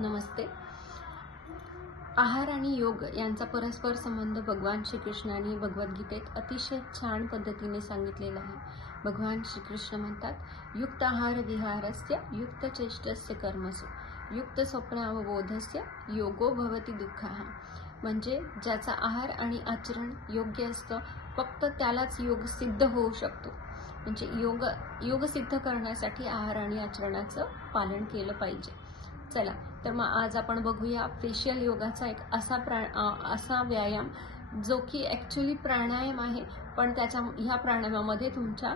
नमस्ते। आहार आणि योग यांचा परस्पर संबंध भगवान श्रीकृष्णाने भगवद्गीतेत अतिशय छान पद्धतीने सांगितलेला आहे। भगवान श्रीकृष्ण म्हणतात, युक्त आहार विहारस्य युक्त चेष्टस्य कर्मसु युक्त स्वप्नावबोधस्य योगो भवति दुःखः। म्हणजे ज्याचा आहार आणि आचरण योग्य असतं फक्त त्यालाच योग सिद्ध होऊ शकतो। म्हणजे योग सिद्ध करण्यासाठी आहार आणि आचरणाचं पालन केलं पाहिजे। चला तर मग आज आपण बघूया फेशियल योगाचा एक असा व्यायाम जो की ॲक्च्युली प्राणायाम आहे, पण ह्या प्राणायामामध्ये तुमच्या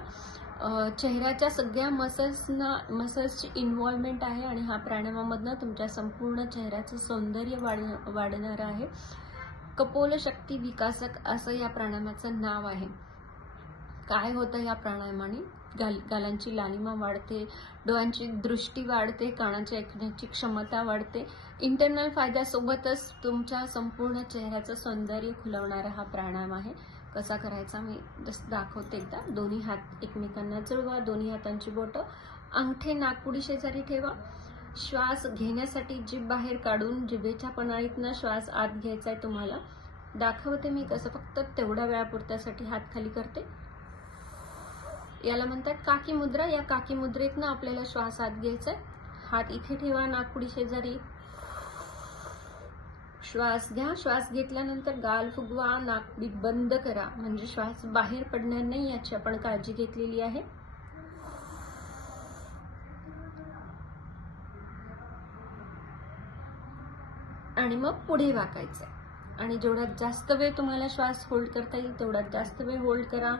चेहऱ्याच्या सगळ्या मसल्सची इन्व्हॉल्वमेंट आहे आणि ह्या प्राणायामामधनं तुमच्या संपूर्ण चेहऱ्याचं सौंदर्य वाढणार आहे। कपोल शक्ती विकासक असं या प्राणायामाचं नाव आहे। काय होतं या प्राणायामाने? गालांची लालिमा वाढते, डोळ्यांची दृष्टी वाढते, कानाची ऐकण्याची क्षमता वाढते। इंटरनल फायद्यासोबतच तुमच्या संपूर्ण चेहऱ्याचं सौंदर्य खुलवणारा हा प्राणायाम आहे। कसा करायचा मी जस्ट दाखवते एकदा। दोन्ही हात एकमेकांना जुळवा, दोन्ही हातांची बोटं अंगठे नाकपुडी शेजारी ठेवा। श्वास घेण्यासाठी जीभ बाहेर काढून जिभेच्या पन्हाळीतनं श्वास आत घ्यायचा आहे तुम्हाला। दाखवते मी कसं, फक्त तेवढ्या वेळापुरत्यासाठी हात खाली करते। याला म्हणतात काकी मुद्रा। या काकी मुद्रेतनं आपल्याला श्वास आत घ्यायचा आहे। हात इथे ठेवा नाकपुडी शेजारी, श्वास घ्या। श्वास घेतल्यानंतर गाल फुगवा, नाकपुडी बंद करा, म्हणजे श्वास बाहेर पडणार नाही याची आपण काळजी घेतलेली आहे। आणि मग पुढे वाकायचंय आणि जेवढा जास्त वेळ तुम्हाला श्वास होल्ड करता येईल तेवढा जास्त वेळ होल्ड करा।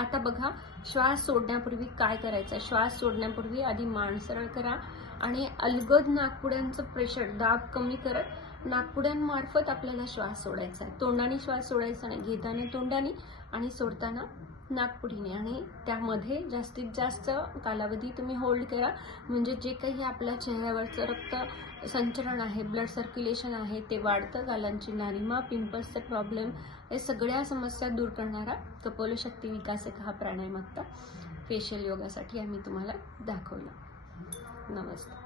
आता बघा, श्वास सोडण्यापूर्वी काय करायचं? श्वास सोडण्यापूर्वी आधी मान सरळ करा आणि अलगद नाकपुड्यांचं प्रेशर, दाब कमी करत नाकपुड्यांमार्फत आपल्याला श्वास सोडायचा आहे। तोंडाने श्वास सोडायचा नाही, घेताना तोंडाने आणि सोडताना नाकपुडीने। आणि त्यामध्ये जास्तीत जास्त कालावधी तुम्ही होल्ड करा, म्हणजे जे काही आपल्या चेहऱ्यावरचं रक्त संचरण आहे, ब्लड सर्क्युलेशन आहे ते वाढतं। गालांची लालिमा, पिंपल्सचे प्रॉब्लेम, हे सगळ्या समस्या दूर करणारा कपोल शक्ती विकासक हा प्राणायाम आता फेशियल योगासाठी आम्ही तुम्हाला दाखवला। नमस्ते।